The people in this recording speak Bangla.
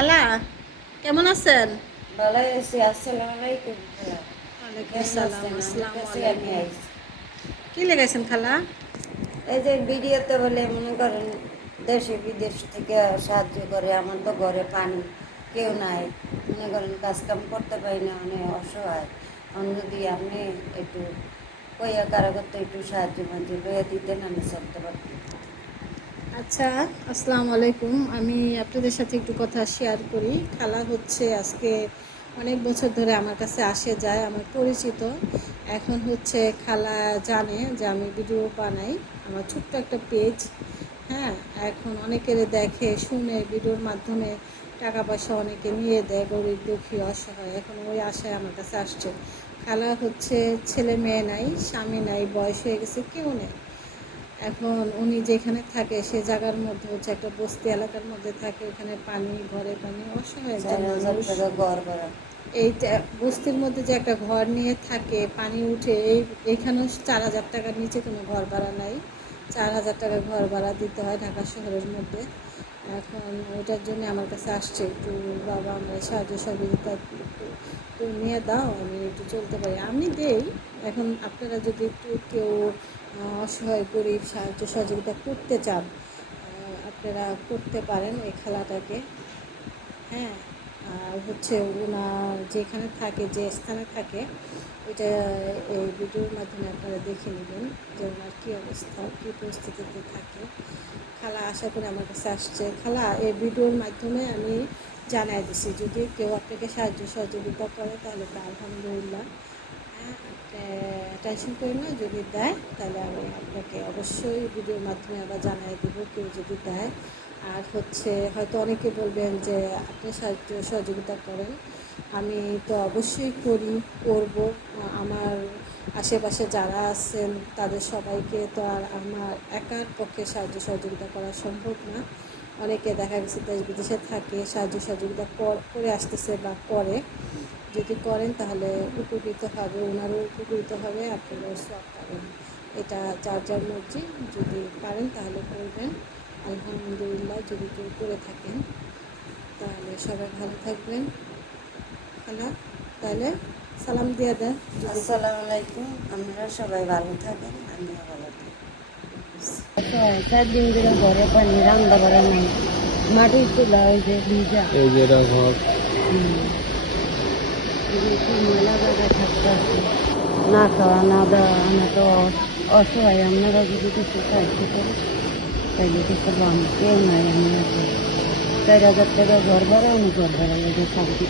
খালা কেমন আছেন? ভালো আছি। আসসালামু আলাইকুম। ওয়ালাইকুম কেমন আসসালাম। আছেন? আমার আসসালামু কাছে আমি আলাইকুম। আইছি। কি লেগেছেন খালা? এই যে ভিডিওতে বলে মনে করেন দেশে বিদেশ থেকে সাহায্য করে। আমার তো ঘরে পানি কেউ নাই, মনে করেন কাজ কাম করতে পারি না, অনেক অসহায়। এখন যদি আপনি একটু কইয়া কারো করতে একটু সাহায্য মাঝে লইয়া দিতেন, আমি চলতে পারতাম। আচ্ছা, আসসালামু আলাইকুম। আমি আপনাদের সাথে একটু কথা শেয়ার করি। খালা হচ্ছে আজকে অনেক বছর ধরে আমার কাছে আসে যায়, আমার পরিচিত। এখন হচ্ছে খালা জানে যে আমি ভিডিও বানাই, আমার ছোট্ট একটা পেজ। হ্যাঁ, এখন অনেকের দেখে শুনে ভিডিওর মাধ্যমে টাকা পয়সা অনেকে নিয়ে দেয়, গরিব দুঃখী অসহায়। এখন ওই আশায় আমার কাছে আসছে। খালা হচ্ছে ছেলে মেয়ে নাই, স্বামী নাই, বয়স হয়ে গেছে, কেউ নেই। এখন উনি যেখানে থাকে সে জায়গার মধ্যে হচ্ছে একটা বস্তি এলাকার মধ্যে থাকে, ওখানে পানি, ঘরে পানি, অসহায় একজন 4,000 মানুষ। টাকা ঘর ভাড়া। এই বস্তির মধ্যে যে একটা ঘর নিয়ে থাকে, পানি উঠে, এইখানেও 4,000 টাকার নিচে কোনো ঘর ভাড়া নাই। 4,000 টাকা ঘর ভাড়া দিতে হয় ঢাকা শহরের মধ্যে। এখন ওইটার জন্য আমার কাছে আসছে, একটু বাবা আমার সাহায্য সহযোগিতা একটু নিয়ে দাও, আমি একটু চলতে পারি, আমি দেই। এখন আপনারা যদি একটু কেউ অসহায় গরিব সাহায্য সহযোগিতা করতে চান, আপনারা করতে পারেন এই খেলাটাকে। হ্যাঁ, আর হচ্ছে ওনার যেখানে থাকে, যে স্থানে থাকে, ওইটা এই ভিডিওর মাধ্যমে আপনারা দেখে নেবেন যে ওনার কী অবস্থা, কী পরিস্থিতিতে থাকে। খালা আশা করে আমার কাছে আসছে। খালা এই ভিডিওর মাধ্যমে আমি জানাই দিছি, যদি কেউ আপনাকে সাহায্য সহযোগিতা করে তাহলে তো আলহামদুলিল্লাহ। হ্যাঁ, টেনশন করেন না, যদি দেয় তাহলে আমি আপনাকে অবশ্যই ভিডিওর মাধ্যমে আবার জানাই দেবো, কেউ যদি দেয়। আর হচ্ছে হয়তো অনেকে বলবেন যে আপনি সাহায্য সহযোগিতা করেন, আমি তো অবশ্যই করব। আমার আশেপাশে যারা আছেন তাদের সবাইকে তো আর আমার একার পক্ষে সাহায্য সহযোগিতা করা সম্ভব না। অনেকে দেখা গেছে দেশ বিদেশে থাকে, সাহায্য সহযোগিতা করে আসতেছে বা করে। যদি করেন তাহলে উপকৃত হবে, ওনারও উপকৃত হবে, আপনারাও সব পাবেন। এটা যার যার মর্জি, যদি পারেন তাহলে করবেন। আলহামদুলিল্লাহ, যদি কেউ করে থাকেন তাহলে সবাই ভালো থাকবেন। খালা তাহলে সালাম দিয়ে দেন যদি। আসসালামু আলাইকুম। আপনারা সবাই ভালো থাকেন, আমিও ভালো থাকি। 4 দিন ধরে ঘরে পানি, রান্না বাড়া নেই, মাটির চুলা, ওই যে ভিজা, এই যে এটা ঘর। মেলা জায়গায় থাকতে আছে, না খাওয়া না দেওয়া। আমরা তো অসহায়, আপনারা যদি কিছু সাহায্য করেন তাইলে কি করবো? আমি কেউ নাই, আমি 4,000 টাকা ঘর ভাড়া, আমি ঘর ভাড়া লেগে থাকি।